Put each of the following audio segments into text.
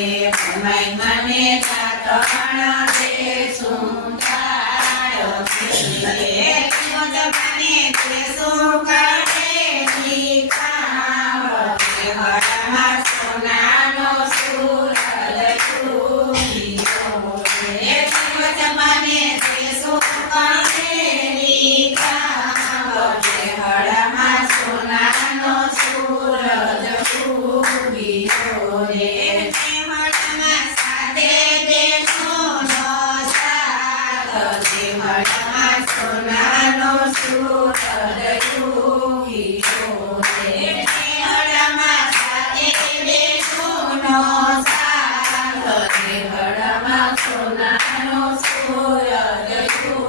રે મનય મને તાતણ રે સુંદર રે તે સુખ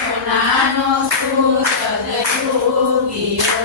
સોનાનો સુસદ યોગી